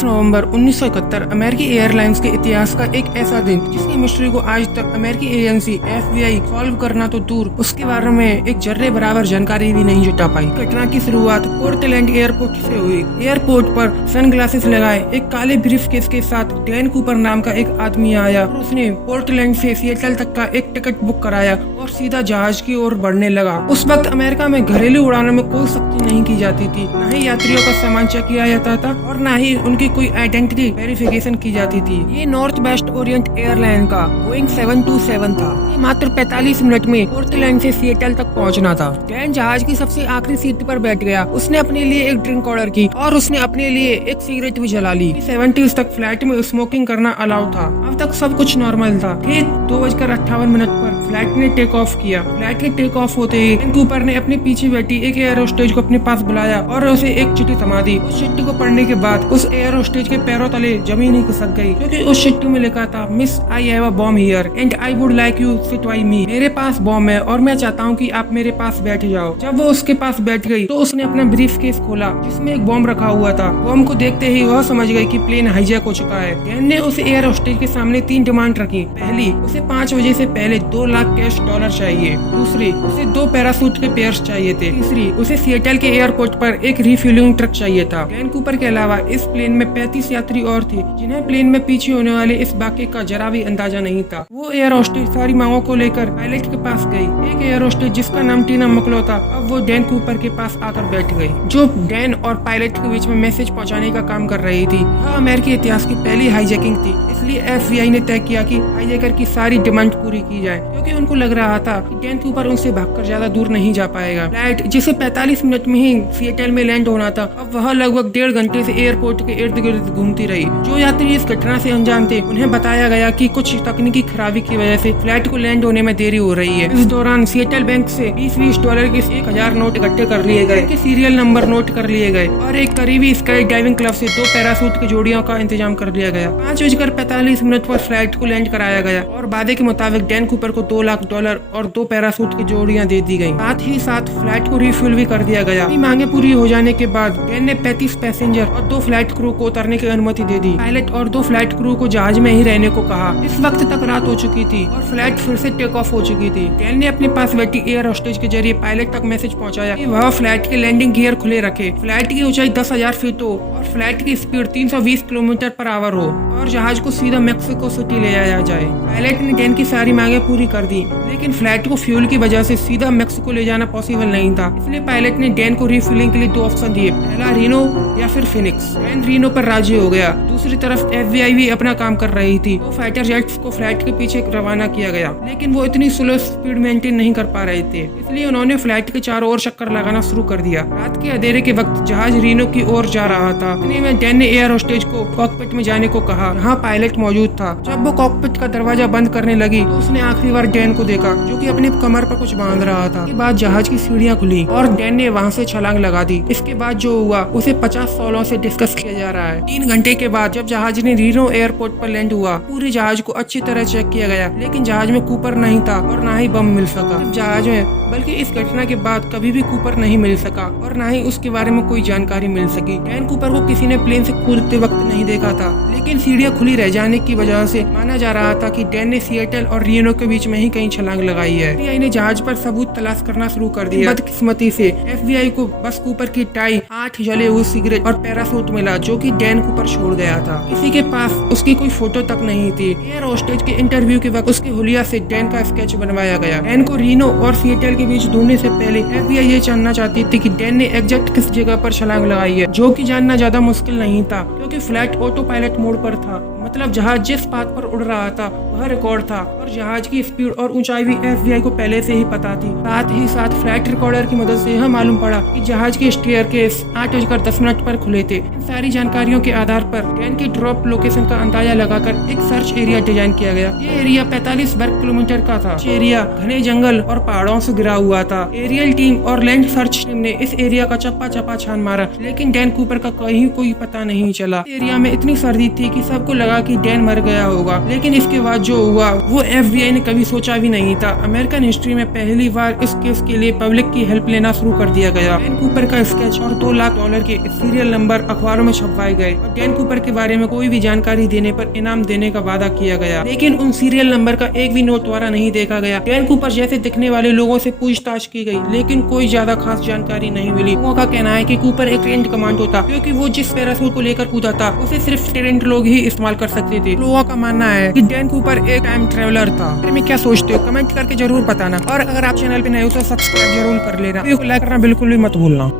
22 नवंबर 1971 अमेरिकी एयरलाइंस के इतिहास का एक ऐसा दिन जिसकी मिस्ट्री को आज तक अमेरिकी एजेंसी FBI सॉल्व करना तो दूर, उसके बारे में एक जर्रे बराबर जानकारी भी नहीं जुटा पाई। घटना की शुरुआत पोर्टलैंड एयरपोर्ट से हुई। एयरपोर्ट पर सनग्लासेस लगाए एक काले ब्रीफकेस के साथ डैन कूपर नाम का एक आदमी आया और उसने पोर्टलैंड से सिएटल तक का एक टिकट बुक कराया और सीधा जहाज की ओर बढ़ने लगा। उस वक्त अमेरिका में घरेलू उड़ानों में कोई सख्ती नहीं की जाती थी, न ही यात्रियों का सामान चेक किया जाता था और न ही उनकी कोई आइडेंटिटी वेरिफिकेशन की जाती थी। ये नॉर्थ वेस्ट ओरिएंट एयरलाइन का बोइंग 727 था। ये मात्र 45 मिनट में पोर्टलैंड से सिएटल तक पहुंचना था। डैन जहाज की सबसे आखिरी सीट पर बैठ गया। उसने अपने लिए एक ड्रिंक ऑर्डर की और उसने अपने लिए एक सिगरेट भी जला ली। 70s तक फ्लाइट में स्मोकिंग करना अलाउ था। अब तक सब कुछ नॉर्मल था। ठीक 2:58 पर फ्लाइट ने टेक ऑफ किया। फ्लाइट के टेक ऑफ होते ही डैन कूपर ने अपने पीछे बैठी एक एयर होस्टेज को अपने पास बुलाया और उसे एक चिट्ठी थमा दी। उस चिट्ठी को पढ़ने के बाद उस एयर होस्टेज के पैरों तले जमीन ही खिसक गई, क्योंकि उस चिट्ठी में लिखा था, miss I have a bomb here and I would like you sit by me. मेरे पास बॉम्ब है और मैं चाहता हूँ कि आप मेरे पास बैठ जाओ। जब वो उसके पास बैठ गई तो उसने अपना ब्रीफकेस खोला जिसमें एक बॉम्ब रखा हुआ था। बॉम्ब को देखते ही वह समझ गई कि प्लेन हाईजैक हो चुका है। डैन ने उस एयर होस्टेज के सामने 3 डिमांड रखी। पहली, उसे 5 बजे से पहले 2 लाख कैश डॉलर चाहिए। दूसरी, उसे 2 पैरासूट के पेयर्स चाहिए थे। तीसरी, उसे सिएटल के एयरपोर्ट पर एक रिफ्यूलिंग ट्रक चाहिए था। डैन कूपर के अलावा इस प्लेन में 35 यात्री और थे जिन्हें प्लेन में पीछे होने वाले इस वाकये का जरा भी अंदाजा नहीं था। वो एयर होस्टेज सारी मांगों को लेकर पायलट के पास गई। एक एयर होस्टेज जिसका नाम टीना मकलो था, अब वो डैन कूपर के पास आकर बैठ गई, जो डैन और पायलट के बीच में मैसेज पहुंचाने का काम कर रही थी। यह अमेरिकी इतिहास की पहली हाईजैकिंग थी, इसलिए FBI ने तय किया कि हाईजैकर की सारी डिमांड पूरी की जाए, क्योंकि उनको लग रहा था कि डैन कूपर उनसे भागकर ज्यादा दूर नहीं जा पाएगा। फ्लाइट जिसे 45 मिनट में ही सिएटल में लैंड होना था, अब वह लगभग 1.5 घंटे से एयरपोर्ट के इर्द गिर्द घूमती रही। जो यात्री इस घटना से अनजान थे उन्हें बताया गया कि कुछ तकनीकी खराबी की वजह से फ्लाइट को लैंड होने में देरी हो रही है। इस दौरान सिएटल बैंक से 20-20 डॉलर के 1000 नोट इकट्ठे कर लिए गए, के सीरियल नंबर नोट कर लिए गए और एक करीबी स्काई डाइविंग क्लब से 2 पैरासूट की जोड़ियों का इंतजाम कर लिया गया। 5:45 पर फ्लाइट को लैंड कराया गया और वादे के मुताबिक डैन कूपर को 2 लाख डॉलर और 2 पैरासूट की जोड़ियां दे दी गयी। साथ ही साथ फ्लाइट को रिफ्यूल भी कर दिया गया। मांगे पूरी हो जाने के बाद डैन ने 35 पैसेंजर और 2 फ्लाइट क्रू को उतरने की अनुमति दे दी। पायलट और 2 फ्लाइट क्रू को जहाज में ही रहने को कहा। इस वक्त तक रात हो चुकी थी और फ्लाइट फिर से टेक ऑफ हो चुकी थी। डैन ने अपने पास बैठी एयर होस्टेज के जरिए पायलट तक मैसेज पहुंचाया कि वह फ्लाइट के लैंडिंग गियर खुले रखे, फ्लाइट की ऊंचाई 10,000 फीट हो और फ्लाइट की स्पीड 320 किलोमीटर पर आवर हो और जहाज को सीधा मैक्सिको सिटी ले जाया जाए। पायलट ने डैन की सारी मांगे पूरी कर दी, लेकिन फ्लाइट को फ्यूल की वजह से सीधा मैक्सिको ले जाना पॉसिबल नहीं था। इसलिए पायलट ने डैन को रिफ्यूलिंग के लिए 2 ऑप्शन दिए, पहला रीनो या फिर फिनिक्स। डैन रीनो पर राजी हो गया। दूसरी तरफ FBI भी अपना काम कर रही थी। 2 फाइटर जेट्स को फ्लाइट के पीछे रवाना किया गया, लेकिन वो इतनी स्लो स्पीड मेंटेन नहीं कर पा रहे थे, इसलिए उन्होंने फ्लाइट के चारों ओर चक्कर लगाना शुरू कर दिया। रात के अंधेरे के वक्त जहाज रीनो की ओर जा रहा था। इतने में डैन ने एयर होस्टेज को कॉकपिट में जाने को कहा। यहाँ पायलट मौजूद था। जब वो कॉकपिट का दरवाजा बंद करने लगी तो उसने आखिरी बार डैन को देखा, जो कि अपने कमर पर कुछ बांध रहा था। इसके बाद जहाज की सीढ़ियां खुली और डैन ने वहाँ से छलांग लगा दी। इसके बाद जो हुआ उसे 50 सालों से डिस्कस किया जा रहा है। 3 घंटे के बाद जब जहाज ने रीनो एयरपोर्ट पर लैंड हुआ, पूरे जहाज को अच्छी तरह चेक किया गया, लेकिन जहाज में कूपर नहीं था और न ही बम मिल सका। जहाज में बल्कि इस घटना के बाद कभी भी कूपर नहीं मिल सका और न ही उसके बारे में कोई जानकारी मिल सकी। डैन कूपर को किसी ने प्लेन से कूदते वक्त नहीं देखा था, लेकिन सीढ़ियां खुली रह जाने की वजह से माना जा रहा था कि डैन ने सिएटल और रीनो के बीच में ही कहीं छलांग लगाई है। FBI ने जहाज पर सबूत तलाश करना शुरू कर दिया। बदकिस्मती से FBI को बस कूपर की टाई, 8 जले हुए सिगरेट और पैरासूट मिला, जो कि डैन कूपर छोड़ गया था। किसी के पास उसकी कोई फोटो तक नहीं थी। एयर होस्टेज के इंटरव्यू के वक्त उसके हुलिया से डैन का स्केच बनवाया गया। डैन को रीनो और सिएटल के बीच ढूंढने से पहले FBI ये जानना चाहती थी कि डैन ने एग्जैक्ट किस जगह पर छलांग लगाई है, जो कि जानना ज्यादा मुश्किल नहीं था, क्योंकि फ्लाइट ऑटो पायलट मोड पर था। मतलब जहाज जिस पाथ पर उड़ रहा था वह रिकॉर्ड था और जहाज की स्पीड और ऊंचाई भी FBI को पहले से ही पता थी। साथ ही साथ फ्लाइट रिकॉर्डर की मदद से यह मालूम पड़ा कि जहाज के स्टेयरकेस 8:10 पर खुले थे। इन सारी जानकारियों के आधार पर डैन की ड्रॉप लोकेशन का अंदाजा लगाकर एक सर्च एरिया डिजाइन किया गया। ये एरिया 45 वर्ग किलोमीटर का था। एरिया घने जंगल और पहाड़ों से घिरा हुआ था। एरियल टीम और लैंड सर्च टीम ने इस एरिया का चप्पा चप्पा छान मारा, लेकिन डैन कूपर का कहीं कोई पता नहीं चला। एरिया में इतनी सर्दी थी कि सबको लगा लगा कि डैन मर गया होगा, लेकिन इसके बाद जो हुआ वो FBI ने कभी सोचा भी नहीं था। अमेरिकन हिस्ट्री में पहली बार इस केस के लिए पब्लिक की हेल्प लेना शुरू कर दिया गया। डैन कूपर का स्केच और $2 लाख के सीरियल नंबर अखबारों में छपवाए गए और डैन कूपर के बारे में कोई भी जानकारी देने पर इनाम देने का वादा किया गया, लेकिन उन सीरियल नंबर का एक भी नोट द्वारा नहीं देखा गया। डैन कूपर जैसे दिखने वाले लोगों से पूछताछ की गई, लेकिन कोई ज्यादा खास जानकारी नहीं मिली। लोगों का कहना है कि कूपर एक ट्रेंड कमांडो था, क्योंकि वो जिस पैराशूट को लेकर कूदा था उसे सिर्फ ट्रेंड लोग ही इस्तेमाल कर सकते थे। लोगों का मानना है कि डैन कूपर एक टाइम ट्रेवलर था। में क्या सोचते हो कमेंट करके जरूर बताना, और अगर आप चैनल पे नए हो तो सब्सक्राइब जरूर कर लेना। वीडियो को लाइक करना बिल्कुल भी मत भूलना।